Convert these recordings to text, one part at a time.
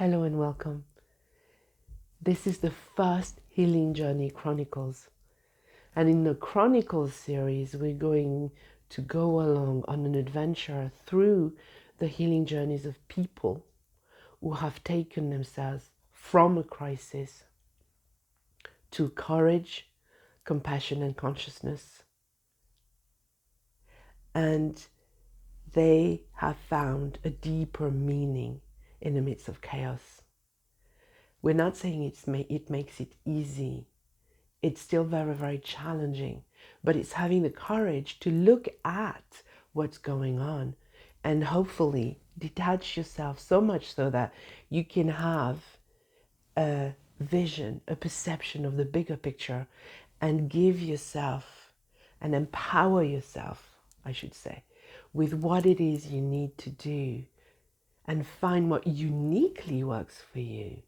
Hello and welcome. This is the first Healing Journey Chronicles. And in the Chronicles series, we're going to go along on an adventure through the healing journeys of people who have taken themselves from a crisis to courage, compassion, and consciousness. And they have found a deeper meaning in the midst of chaos. We're not saying it makes it easy. It's still very, very challenging, but it's having the courage to look at what's going on and hopefully detach yourself so much so that you can have a vision, a perception of the bigger picture and give yourself and empower yourself, I should say, with what it is you need to do and find what uniquely works for you.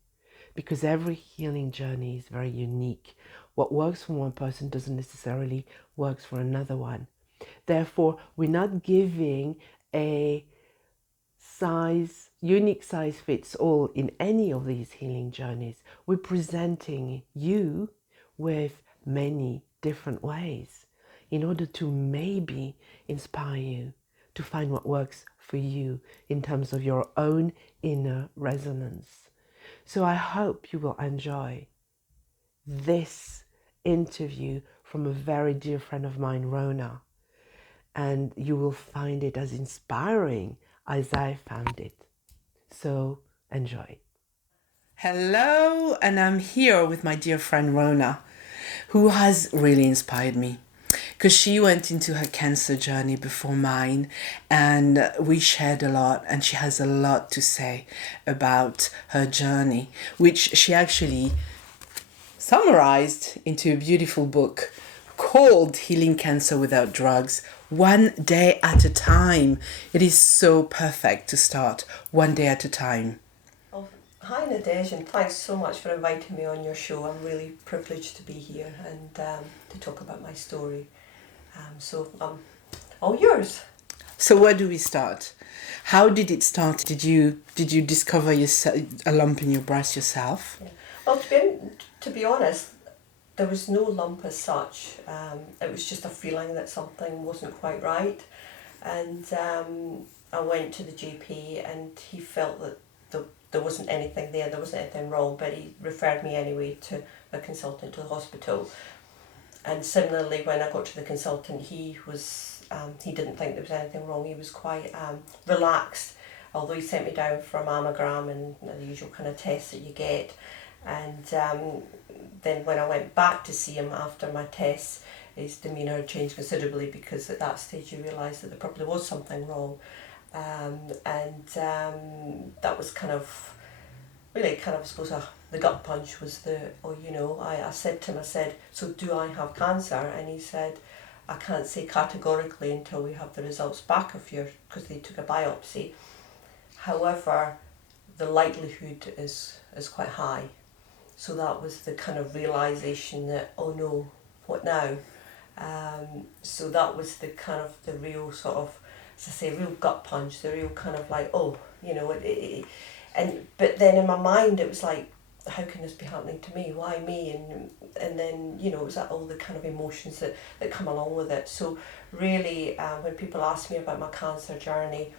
Because every healing journey is very unique. What works for one person doesn't necessarily work for another one. Therefore, we're not giving a unique size fits all in any of these healing journeys. We're presenting you with many different ways in order to maybe inspire you to find what works for you in terms of your own inner resonance. So I hope you will enjoy this interview from a very dear friend of mine, Rhona, and you will find it as inspiring as I found it. So enjoy. Hello, and I'm here with my dear friend Rhona, who has really inspired me because she went into her cancer journey before mine and we shared a lot, and she has a lot to say about her journey, which she actually summarized into a beautiful book called Healing Cancer Without Drugs, One Day at a Time. It is so perfect to start one day at a time. Well, hi Nadej, and thanks so much for inviting me on your show. I'm really privileged to be here and to talk about my story. So I'm all yours. So where do we start? How did it start? Did you discover a lump in your breast yourself? Yeah. Well, to be honest, there was no lump as such. It was just a feeling that something wasn't quite right, and I went to the GP, and he felt that there wasn't anything there. There wasn't anything wrong, but he referred me anyway to a consultant to the hospital. And similarly, when I got to the consultant, he didn't think there was anything wrong. He was quite relaxed, although he sent me down for a mammogram and the usual kind of tests that you get. And then when I went back to see him after my tests, his demeanour had changed considerably, because at that stage you realise that there probably was something wrong. That was kind of, really kind of, I suppose, the gut punch was I said to him, so do I have cancer? And he said, I can't say categorically until we have the results back of because they took a biopsy. However, the likelihood is quite high. So that was the kind of realisation that, oh no, what now? So that was the kind of the real sort of, as I say, real gut punch, the real kind of like, oh, but then in my mind it was like, how can this be happening to me? Why me? And then it was like all the kind of emotions that come along with it. So really, when people ask me about my cancer journey,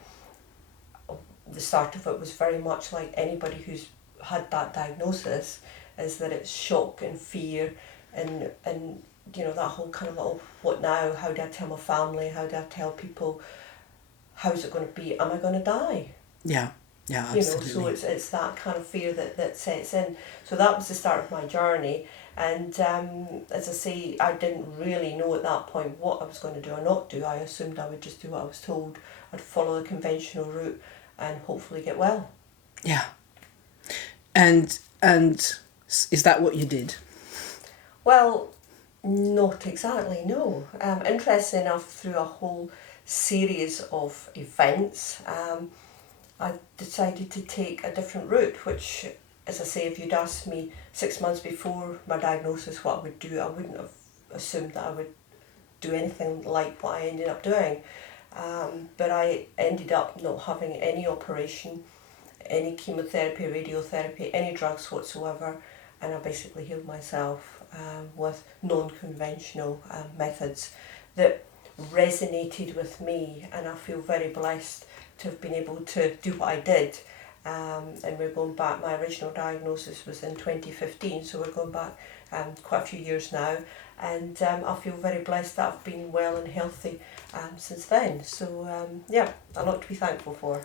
the start of it was very much like anybody who's had that diagnosis, is that it's shock and fear and that whole kind of, oh, what now? How do I tell my family? How do I tell people? How's it going to be? Am I going to die? Yeah, absolutely. So it's that kind of fear that sets in. So that was the start of my journey. And as I say, I didn't really know at that point what I was going to do or not do. I assumed I would just do what I was told. I'd follow the conventional route and hopefully get well. Yeah. And is that what you did? Well, not exactly, no. Interesting enough, through a whole series of events, I decided to take a different route, which, as I say, if you'd asked me 6 months before my diagnosis what I would do, I wouldn't have assumed that I would do anything like what I ended up doing. But I ended up not having any operation. any chemotherapy, radiotherapy, any drugs whatsoever, and I basically healed myself with non-conventional methods that resonated with me, and I feel very blessed to have been able to do what I did. And we're going back, my original diagnosis was in 2015, so we're going back quite a few years now, and I feel very blessed that I've been well and healthy since then. So yeah, a lot to be thankful for.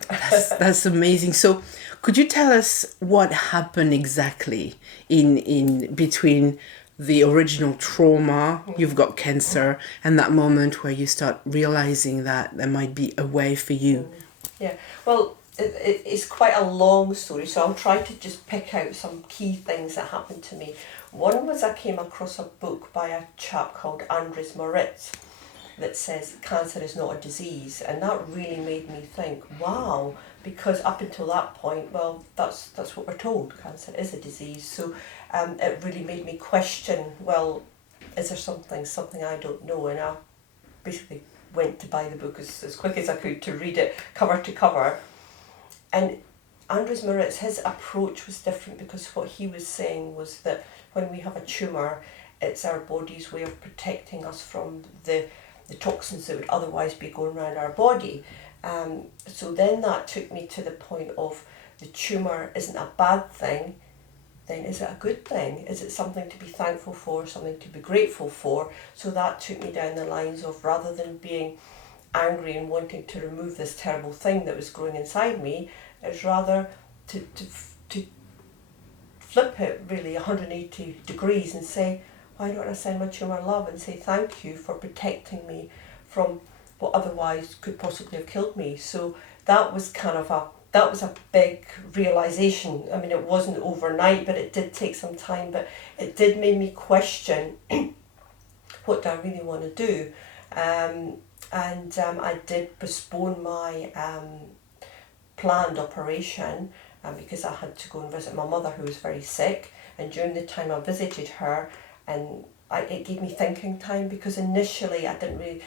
That's amazing. So could you tell us what happened exactly in between the original trauma, you've got cancer, and that moment where you start realizing that there might be a way for you? Yeah, well, it's quite a long story, so I'll try to just pick out some key things that happened to me. One was I came across a book by a chap called Andres Moritz that says cancer is not a disease, and that really made me think, wow, because up until that point, well, that's what we're told, cancer is a disease. So it really made me question, well, is there something I don't know? And I basically went to buy the book as quick as I could to read it cover to cover. And Andres Moritz, his approach was different, because what he was saying was that when we have a tumour, it's our body's way of protecting us from the toxins that would otherwise be going around our body. So then that took me to the point of, the tumour isn't a bad thing, then is it a good thing? Is it something to be thankful for, something to be grateful for? So that took me down the lines of, rather than being angry and wanting to remove this terrible thing that was growing inside me, is rather to flip it really 180 degrees and say, why don't I send my tumour love and say thank you for protecting me from what otherwise could possibly have killed me? So that was a big realisation. I mean, it wasn't overnight, but it did take some time, but it did make me question what do I really want to do. I did postpone my planned operation because I had to go and visit my mother, who was very sick, and during the time I visited her, and it gave me thinking time, because initially I didn't really,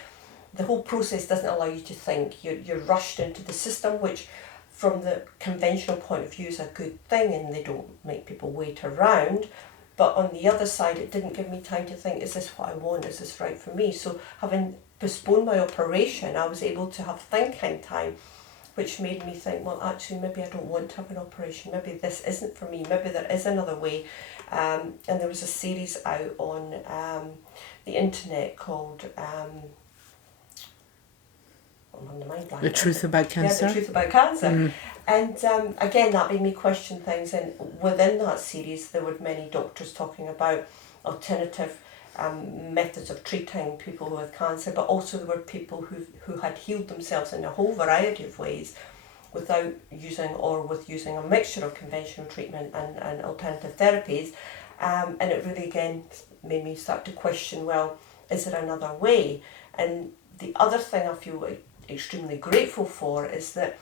the whole process doesn't allow you to think. You're rushed into the system, which from the conventional point of view is a good thing, and they don't make people wait around. But on the other side, it didn't give me time to think, is this what I want? Is this right for me? So having postponed my operation, I was able to have thinking time, which made me think, well, actually, maybe I don't want to have an operation. Maybe this isn't for me. Maybe there is another way. And there was a series out on the internet called The Truth About Cancer? Yeah, The Truth About Cancer. And again, that made me question things. And within that series, there were many doctors talking about alternative methods of treating people with cancer, but also there were people who had healed themselves in a whole variety of ways without using, or with using, a mixture of conventional treatment and alternative therapies. And it really again made me start to question, well, is there another way? And the other thing I feel extremely grateful for is that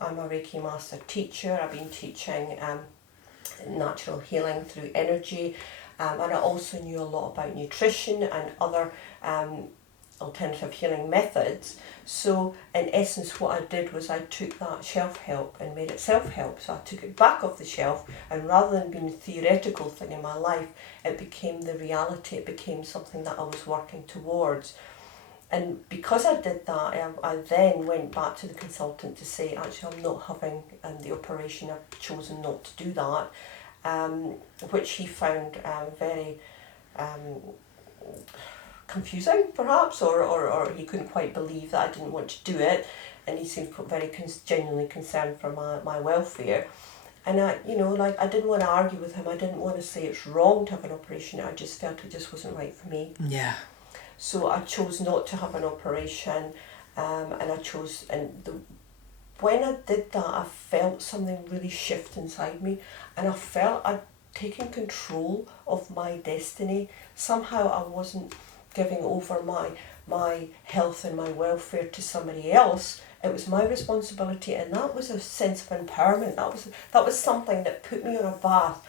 I'm a Reiki master teacher. I've been teaching natural healing through energy, and I also knew a lot about nutrition and other alternative healing methods. So in essence, what I did was I took that shelf-help and made it self-help. So I took it back off the shelf, and rather than being a theoretical thing in my life, it became the reality. It became something that I was working towards. And because I did that, I then went back to the consultant to say, actually, I'm not having the operation. I've chosen not to do that, which he found very confusing, perhaps, or he couldn't quite believe that I didn't want to do it, and he seemed very genuinely concerned for my welfare. And I didn't want to argue with him. I didn't want to say it's wrong to have an operation. I just felt it just wasn't right for me. Yeah. So I chose not to have an operation, when I did that, I felt something really shift inside me, and I felt I'd taken control of my destiny. Somehow I wasn't giving over my health and my welfare to somebody else. It was my responsibility, and that was a sense of empowerment. That was something that put me on a path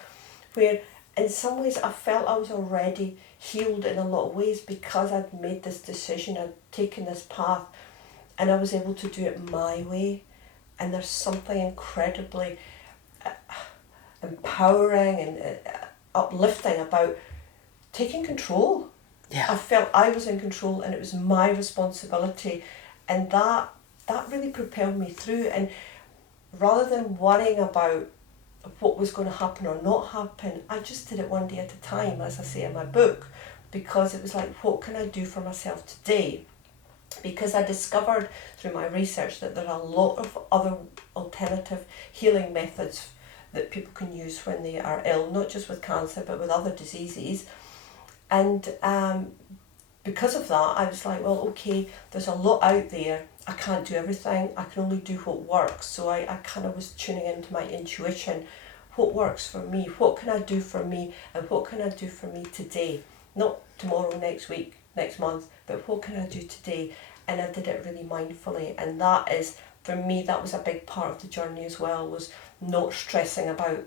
where, in some ways, I felt I was already healed in a lot of ways, because I'd made this decision, I'd taken this path, and I was able to do it my way. And there's something incredibly empowering and uplifting about taking control. Yeah. I felt I was in control and it was my responsibility, and that really propelled me through. And rather than worrying about what was going to happen or not happen, I just did it one day at a time, as I say in my book, because it was like, what can I do for myself today? Because I discovered through my research that there are a lot of other alternative healing methods that people can use when they are ill, not just with cancer but with other diseases. And because of that, I was like, well, okay, there's a lot out there. I can't do everything. I can only do what works. So I kind of was tuning into my intuition. What works for me? What can I do for me? And what can I do for me today? Not tomorrow, next week, next month, but what can I do today? And I did it really mindfully. And that is, for me, that was a big part of the journey as well, was not stressing about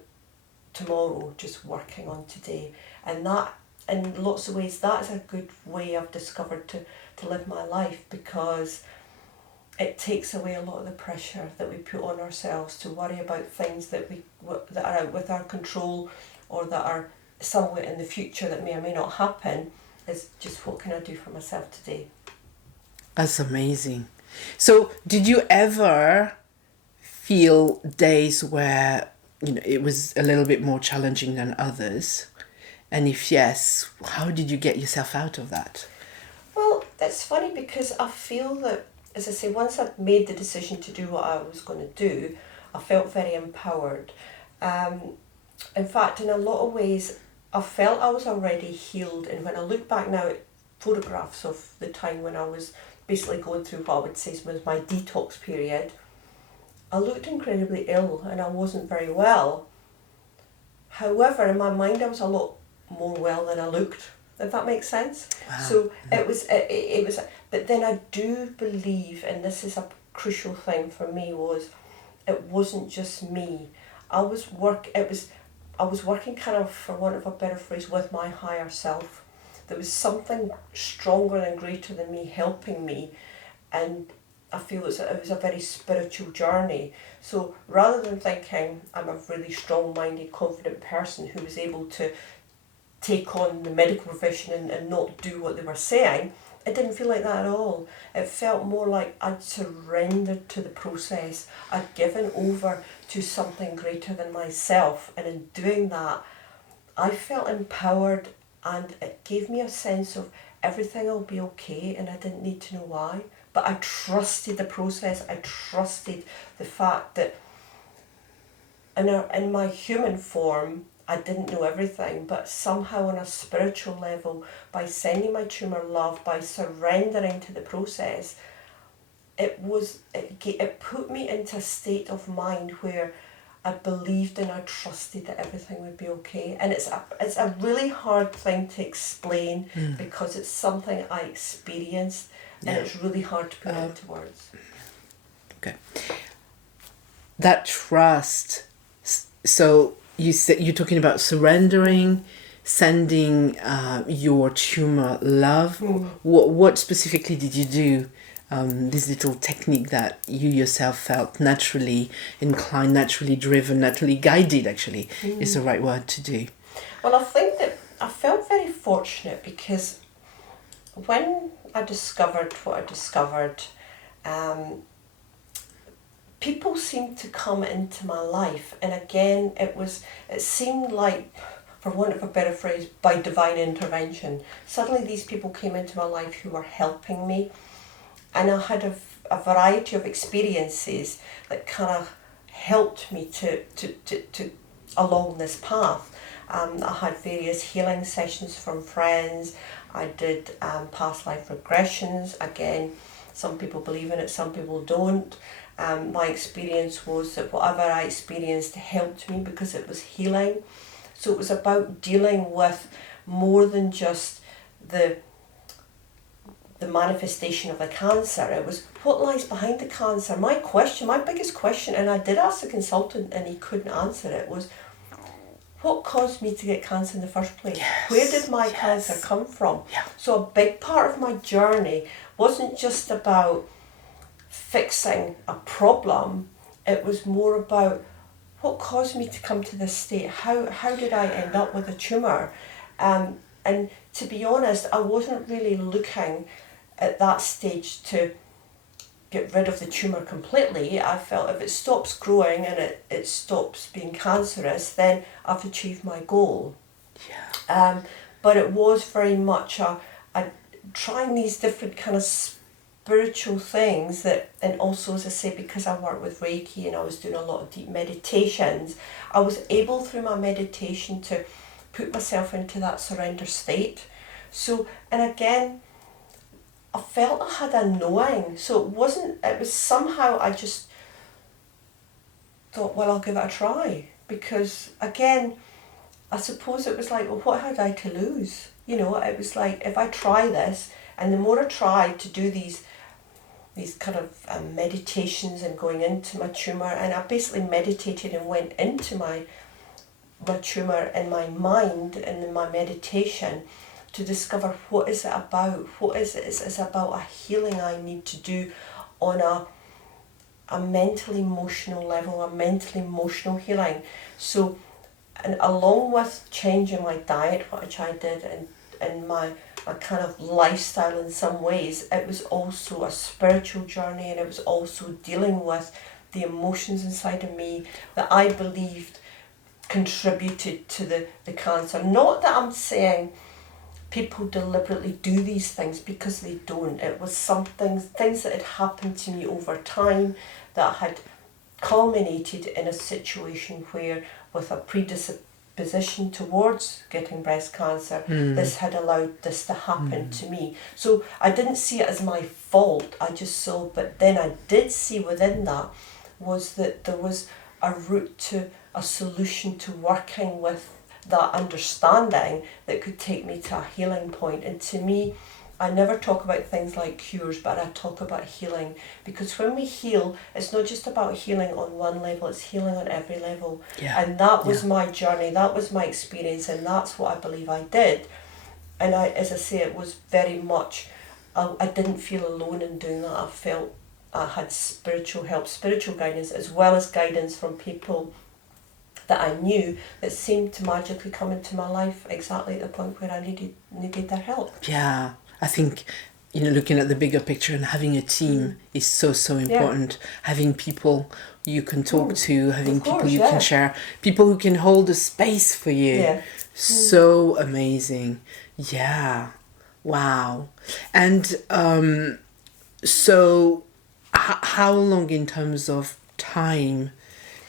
tomorrow, just working on today. And that, in lots of ways, that is a good way I've discovered to live my life, because it takes away a lot of the pressure that we put on ourselves to worry about things that that are out with our control, or that are somewhere in the future that may or may not happen. It's just, what can I do for myself today? That's amazing. So did you ever feel days where, you know, it was a little bit more challenging than others? And if yes, how did you get yourself out of that? Well, it's funny because I feel that, as I say, once I'd made the decision to do what I was going to do, I felt very empowered. In fact, in a lot of ways, I felt I was already healed. And when I look back now at photographs of the time when I was basically going through what I would say was my detox period, I looked incredibly ill and I wasn't very well. However, in my mind, I was a lot more well than I looked, if that makes sense. Wow. So it was, but then I do believe, and this is a crucial thing for me, was it wasn't just me. I was working kind of, for want of a better phrase, with my higher self. There was something stronger and greater than me helping me, and I feel it was a very spiritual journey. So rather than thinking I'm a really strong-minded, confident person who was able to take on the medical profession and not do what they were saying, it didn't feel like that at all. It felt more like I'd surrendered to the process. I'd given over to something greater than myself, and in doing that, I felt empowered, and it gave me a sense of everything will be okay, and I didn't need to know why. But I trusted the process. I trusted the fact that in my human form, I didn't know everything, but somehow on a spiritual level, by sending my tumour love, by surrendering to the process, it put me into a state of mind where I believed and I trusted that everything would be okay. And it's a really hard thing to explain, because it's something I experienced, and it's really hard to put into words. Okay. That trust. So you said you're talking about surrendering, sending your tumor love. What specifically did you do? This little technique that you yourself felt naturally inclined, naturally driven, naturally guided, actually, is the right word to do. Well, I think that I felt very fortunate, because when I discovered what I discovered, people seemed to come into my life, and again, it seemed like, for want of a better phrase, by divine intervention. Suddenly these people came into my life who were helping me, and I had a variety of experiences that kind of helped me to along this path. I had various healing sessions from friends. I did past life regressions. Again, some people believe in it, some people don't. My experience was that whatever I experienced helped me because it was healing. So it was about dealing with more than just the manifestation of the cancer. It was what lies behind the cancer. My biggest question, and I did ask the consultant and he couldn't answer it, was what caused me to get cancer in the first place? Yes, Where did my cancer come from? Yeah. So a big part of my journey wasn't just about fixing a problem, it was more about what caused me to come to this state? How did I end up with a tumour? And to be honest, I wasn't really looking at that stage to get rid of the tumour completely. I felt if it stops growing and it stops being cancerous, then I've achieved my goal. Yeah. But it was very much a trying these different kind of spiritual things that, and also, as I say, because I work with Reiki and I was doing a lot of deep meditations, I was able through my meditation to put myself into that surrender state. So, and again, I felt I had a knowing. So it was somehow I just thought, well, I'll give it a try. Because again, I suppose it was like, well, what had I to lose? You know, it was like, if I try this, and the more I tried to do these kind of meditations and going into my tumour, and I basically meditated and went into my tumour in my mind and in my meditation to discover what is it about, what is it? It's about a healing I need to do on a mental emotional level, a mental emotional healing. So, and along with changing my diet, which I did, and my kind of lifestyle in some ways, it was also a spiritual journey, and it was also dealing with the emotions inside of me that I believed contributed to the cancer. Not that I'm saying people deliberately do these things, because they don't. It was things that had happened to me over time that had culminated in a situation where, with a predisposition towards getting breast cancer, this had allowed this to happen to me. So I didn't see it as my fault, I just saw, but then I did see within that was that there was a route to a solution to working with that understanding that could take me to a healing point. And to me, I never talk about things like cures, but I talk about healing, because when we heal, it's not just about healing on one level, it's healing on every level. Yeah. And that was my journey, that was my experience, and that's what I believe I did. And as I say, it was very much, I didn't feel alone in doing that. I felt I had spiritual help, spiritual guidance, as well as guidance from people that I knew that seemed to magically come into my life exactly at the point where I needed their help. Yeah, I think, looking at the bigger picture and having a team is so important. Yeah. Having people you can talk to, having people you can share, people who can hold a space for you. Yeah. So amazing. Yeah. Wow. And so how long in terms of time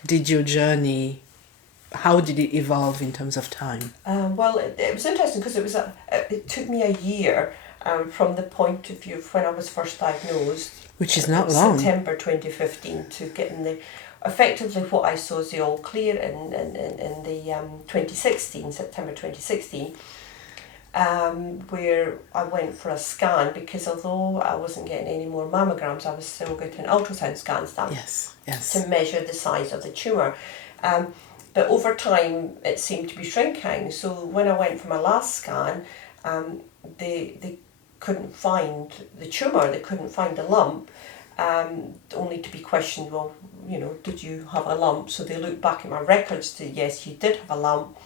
did your journey, how did it evolve in terms of time? Well, it was interesting because it took me a year from the point of view of when I was first diagnosed. Which is not long. September 2015 to getting effectively what I saw as the all clear in the 2016, September 2016. Where I went for a scan, because although I wasn't getting any more mammograms, I was still getting ultrasound scans done. Yes. To measure the size of the tumour. But over time it seemed to be shrinking. So when I went for my last scan, they couldn't find the tumour, they couldn't find the lump, only to be questioned, well, did you have a lump? So they looked back at my records to, yes, you did have a lump,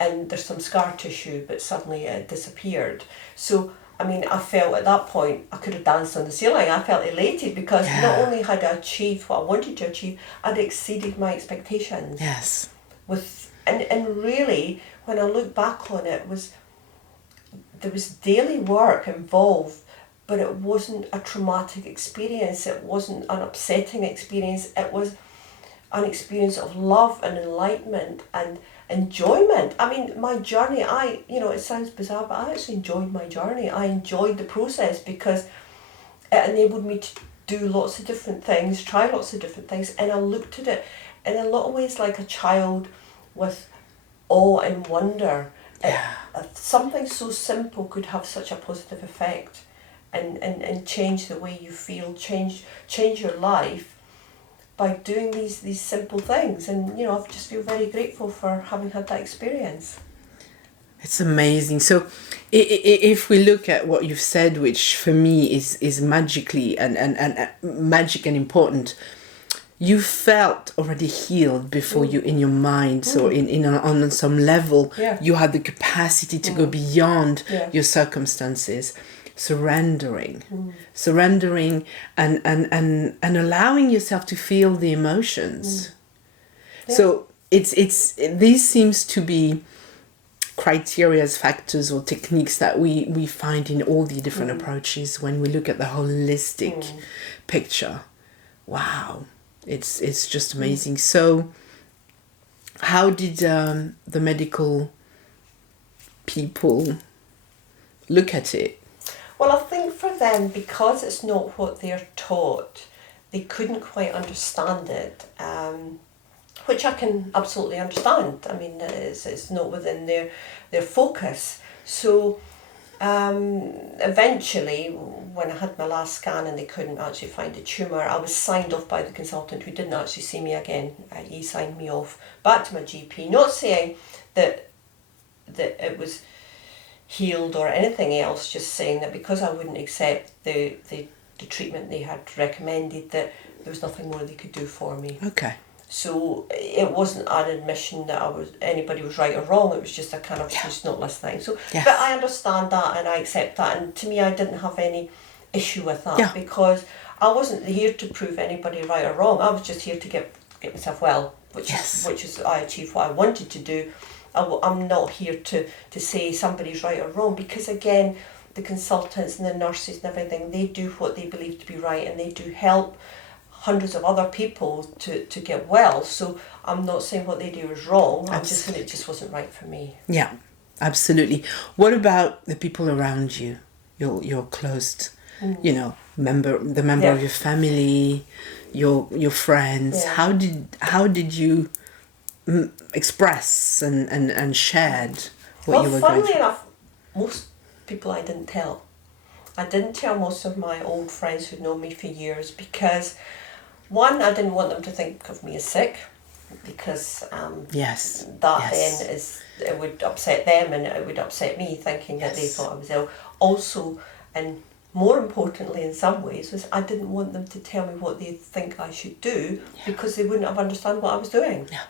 and there's some scar tissue, but suddenly it disappeared. So, I felt at that point I could have danced on the ceiling. I felt elated because not only had I achieved what I wanted to achieve, I'd exceeded my expectations. Yes. And really, when I look back on it, there was daily work involved, but it wasn't a traumatic experience. It wasn't an upsetting experience. It was an experience of love and enlightenment and enjoyment. My journey, it sounds bizarre, but I actually enjoyed my journey. I enjoyed the process because it enabled me to do lots of different things, try lots of different things, and I looked at it in a lot of ways like a child with awe and wonder. Yeah. Something so simple could have such a positive effect and change the way you feel, change your life by doing these simple things. And I just feel very grateful for having had that experience. It's amazing. So if we look at what you've said, which for me is magically and magic and important, you felt already healed before you in your mind. So on some level, Yeah. you had the capacity to go beyond Yeah. your circumstances, surrendering and allowing yourself to feel the emotions. Yeah. So it's these seems to be criteria, factors or techniques that we find in all the different approaches when we look at the holistic picture. Wow, it's just amazing. So how did the medical people look at it? Well, I think for them, because it's not what they're taught, they couldn't quite understand it, which I can absolutely understand. I mean, it's not within their focus. So eventually, when I had my last scan and they couldn't actually find a tumour, I was signed off by the consultant who didn't actually see me again. He signed me off back to my GP, not saying that it was healed or anything else, just saying that because I wouldn't accept the treatment they had recommended, that there was nothing more they could do for me. Okay. So it wasn't an admission that anybody was right or wrong. It was just a kind of just not listening. So, Yes. but I understand that and I accept that. And to me, I didn't have any issue with that because I wasn't here to prove anybody right or wrong. I was just here to get myself well, which is I achieved what I wanted to do. I'm not here to say somebody's right or wrong, because again, the consultants and the nurses and everything, they do what they believe to be right, and they do help hundreds of other people to get well. So I'm not saying what they do is wrong. I'm just saying it just wasn't right for me. Yeah, absolutely. What about the people around you, your close, the member of your family, your friends? Yeah. How did you express and shared what you were going funnily through? enough, most people I didn't tell. I didn't tell most of my old friends who'd known me for years because, one, I didn't want them to think of me as sick, because then it would upset them and it would upset me, thinking that they thought I was ill. Also, and more importantly in some ways, was I didn't want them to tell me what they think I should do, because they wouldn't have understood what I was doing. Yeah.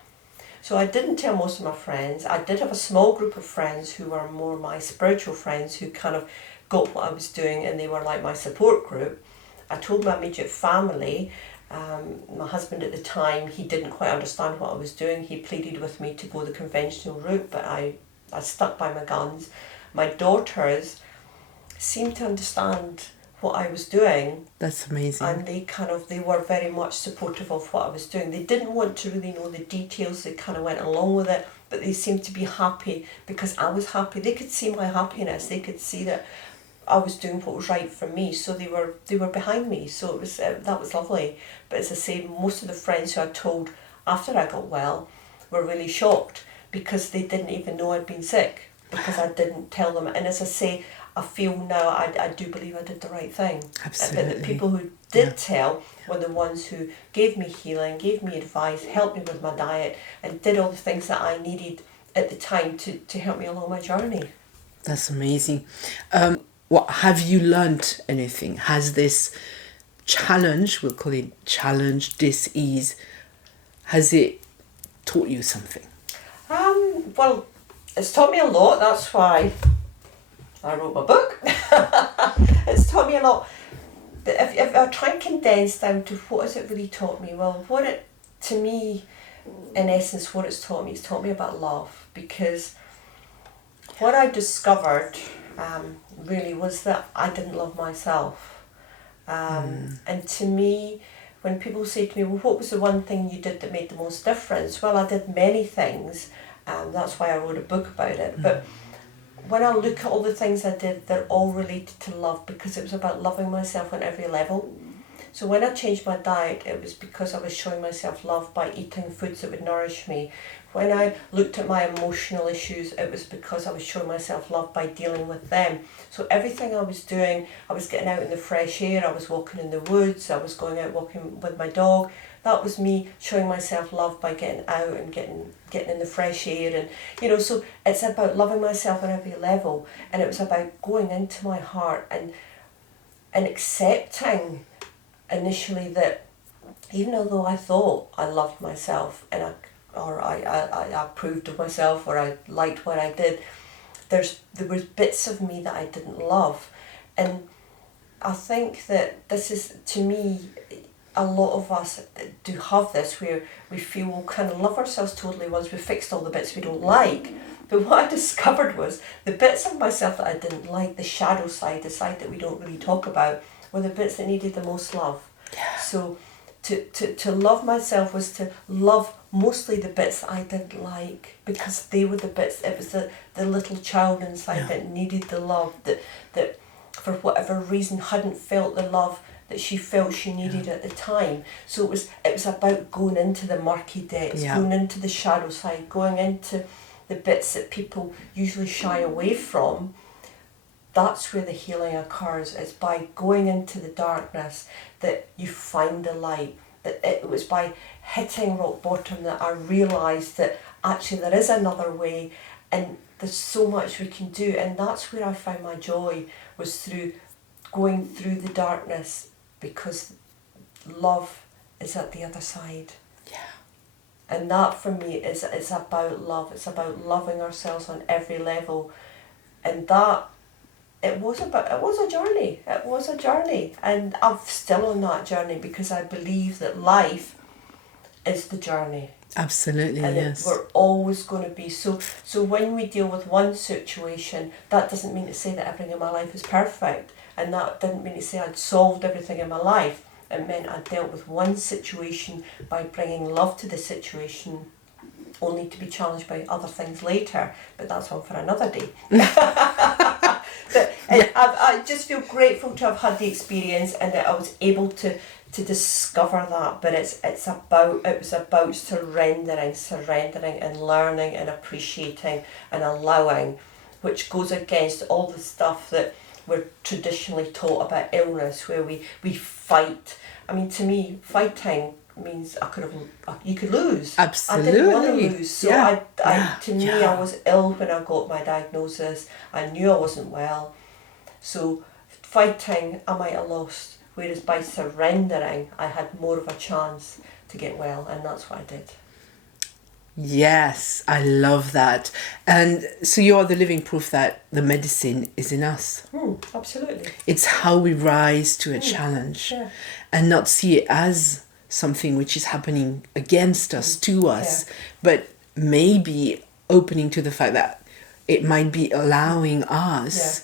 So I didn't tell most of my friends. I did have a small group of friends who were more my spiritual friends, who kind of got what I was doing, and they were like my support group. I told my immediate family. My husband at the time, he didn't quite understand what I was doing. He pleaded with me to go the conventional route, but I stuck by my guns. My daughters seemed to understand what I was doing. That's amazing. And they were very much supportive of what I was doing. They didn't want to really know the details. They kind of went along with it, but they seemed to be happy because I was happy. They could see my happiness. They could see that I was doing what was right for me. So they were behind me. So it was that was lovely. But as I say, most of the friends who I told after I got well were really shocked, because they didn't even know I'd been sick, because I didn't tell them. And as I say, I feel now I do believe I did the right thing. Absolutely. But the people who did tell were the ones who gave me healing, gave me advice, helped me with my diet, and did all the things that I needed at the time to help me along my journey. That's amazing. What have you learned anything? Has this challenge, we'll call it challenge, dis-ease, has it taught you something? Well, it's taught me a lot. That's why I wrote my book. It's taught me a lot. But if I try and condense down to what has it really taught me, well, to me, in essence, what it's taught me about love. Because what I discovered really was that I didn't love myself. And to me, when people say to me, well, what was the one thing you did that made the most difference? Well, I did many things. That's why I wrote a book about it. But when I look at all the things I did, they're all related to love, because it was about loving myself on every level. So when I changed my diet, it was because I was showing myself love by eating foods that would nourish me. When I looked at my emotional issues, it was because I was showing myself love by dealing with them. So everything I was doing, I was getting out in the fresh air, I was walking in the woods, I was going out walking with my dog. That was me showing myself love by getting out and getting in the fresh air. And so it's about loving myself on every level. And it was about going into my heart and accepting initially that even though I thought I loved myself and I approved of myself, or I liked what I did, there was bits of me that I didn't love. And I think that this is, to me, a lot of us do have this, where we feel we'll kind of love ourselves totally once we've fixed all the bits we don't like. But what I discovered was the bits of myself that I didn't like, the shadow side, the side that we don't really talk about, were the bits that needed the most love. So to love myself was to love mostly the bits that I didn't like, because they were the bits, it was the little child inside that needed the love, that for whatever reason hadn't felt the love that she felt she needed at the time. So it was about going into the murky depths, going into the shadow side, going into the bits that people usually shy away from. That's where the healing occurs. It's by going into the darkness that you find the light. That it was by hitting rock bottom that I realised that actually there is another way, and there's so much we can do. And that's where I found my joy, was through going through the darkness, because love is at the other side. And that for me is about love. It's about loving ourselves on every level. And that it was a journey. It was a journey. And I'm still on that journey, because I believe that life is the journey. Absolutely, And yes. we're always going to be. So when we deal with one situation, that doesn't mean to say that everything in my life is perfect. And that didn't mean to say I'd solved everything in my life. It meant I dealt with one situation by bringing love to the situation, only to be challenged by other things later. But that's one for another day. But I just feel grateful to have had the experience, and that I was able to discover that. But it was about surrendering and learning and appreciating and allowing, which goes against all the stuff that we're traditionally taught about illness, where we fight. I mean, to me, fighting means you could lose. Absolutely. I didn't want to lose. So I was ill when I got my diagnosis. I knew I wasn't well. So fighting, I might have lost. Whereas by surrendering, I had more of a chance to get well, and that's what I did. Yes, I love that. And so you are the living proof that the medicine is in us. Absolutely. It's how we rise to a challenge and not see it as something which is happening against us, to us, but maybe opening to the fact that it might be allowing us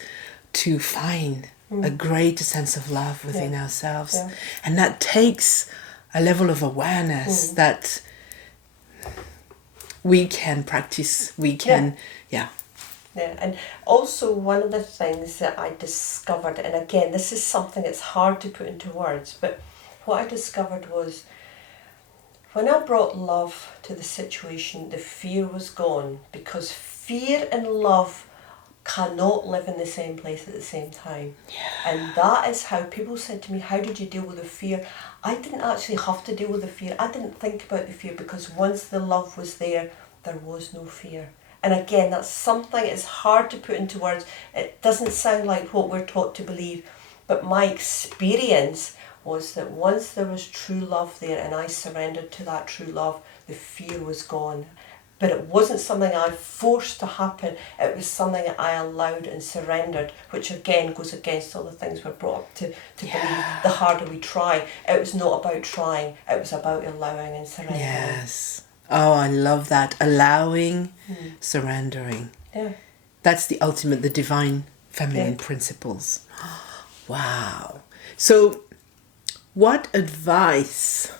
to find a greater sense of love within ourselves. And that takes a level of awareness that we can practice, and also one of the things that I discovered, and again, this is something that's hard to put into words, but what I discovered was, when I brought love to the situation, the fear was gone, because fear and love cannot live in the same place at the same time. And that is how people said to me, how did you deal with the fear? I didn't actually have to deal with the fear. I didn't think about the fear, because once the love was there was no fear. And again, that's something it's hard to put into words. It doesn't sound like what we're taught to believe, but my experience was that once there was true love there and I surrendered to that true love, the fear was gone. But it wasn't something I forced to happen. It was something that I allowed and surrendered, which again goes against all the things we're brought up to believe. The harder we try. It was not about trying. It was about allowing and surrendering. Yes. Oh, I love that. Allowing, surrendering. Yeah. That's the ultimate, the divine feminine principles. Wow. So, what advice,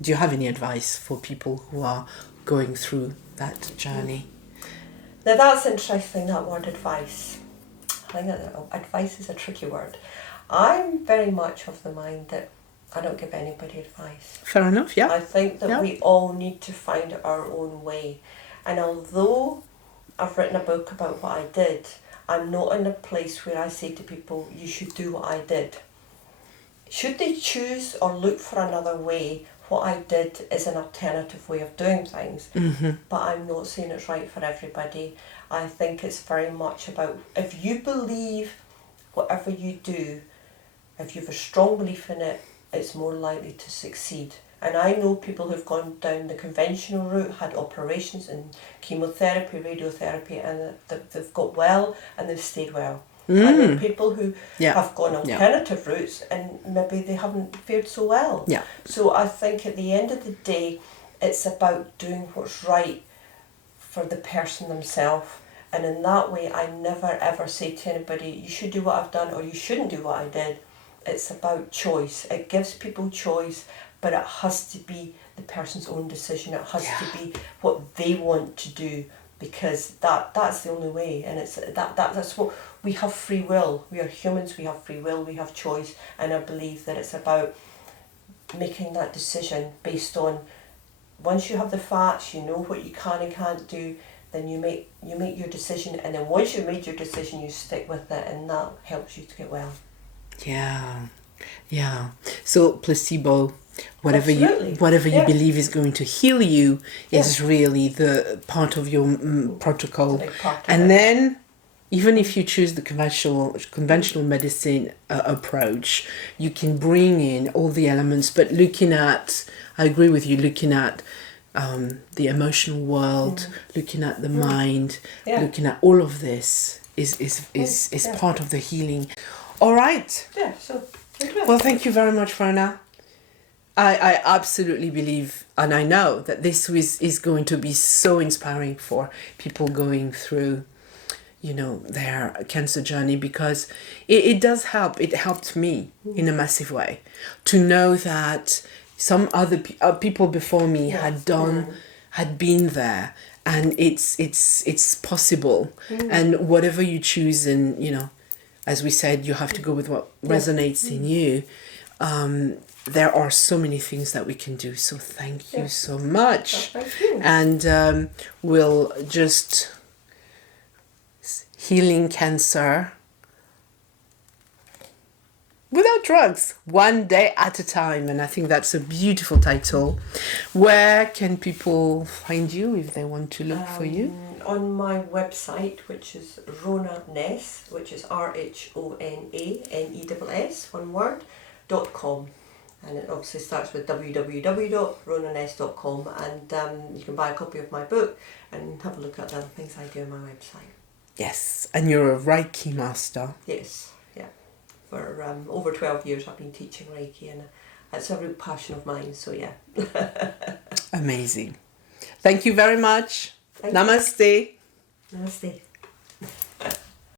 do you have any advice for people who are going through that journey? Now that's interesting, that word advice. I think that advice is a tricky word. I'm very much of the mind that I don't give anybody advice. Fair enough, yeah. I think that we all need to find our own way. And although I've written a book about what I did, I'm not in a place where I say to people, you should do what I did. Should they choose or look for another way, what I did is an alternative way of doing things. But I'm not saying it's right for everybody. I think it's very much about, if you believe whatever you do, if you have a strong belief in it, it's more likely to succeed. And I know people who've gone down the conventional route, had operations and chemotherapy, radiotherapy, and they've got well and they've stayed well. I know people who have gone alternative routes and maybe they haven't fared so well. Yeah. So I think at the end of the day, it's about doing what's right for the person themselves. And in that way, I never ever say to anybody, you should do what I've done or you shouldn't do what I did. It's about choice. It gives people choice, but it has to be the person's own decision. It has to be what they want to do, because that's the only way. And it's that's what we have. Free will. We are humans. We have free will. We have choice. And I believe that it's about making that decision based on, once you have the facts, you know what you can and can't do, then you make your decision. And then once you've made your decision, you stick with it, and that helps you to get well. Yeah. So placebo, whatever you believe is going to heal you is really the part of your protocol. And then, even if you choose the conventional medicine approach, you can bring in all the elements. But I agree with you, looking at the emotional world, looking at the mind, looking at all of this is part of the healing. All right. Yeah, so. Well, thank you very much, Rhona. I absolutely believe, and I know that this is going to be so inspiring for people going through, their cancer journey, because it does help. It helped me in a massive way to know that some other people before me had been there, and it's possible. And whatever you choose, and as we said, you have to go with what resonates in you. There are so many things that we can do. So thank you so much. Thank you. And we'll just healing cancer without drugs, one day at a time. And I think that's a beautiful title. Where can people find you if they want to look for you? On my website, which is Rhona Ness, which is RHONANESS, one word, .com. And it obviously starts with www.rhonaness.com, and you can buy a copy of my book and have a look at the other things I do on my website. Yes, and you're a Reiki master. Yes, yeah. For over 12 years I've been teaching Reiki, and it's a real passion of mine, so yeah. Amazing. Thank you very much. Thank Namaste. You. Namaste.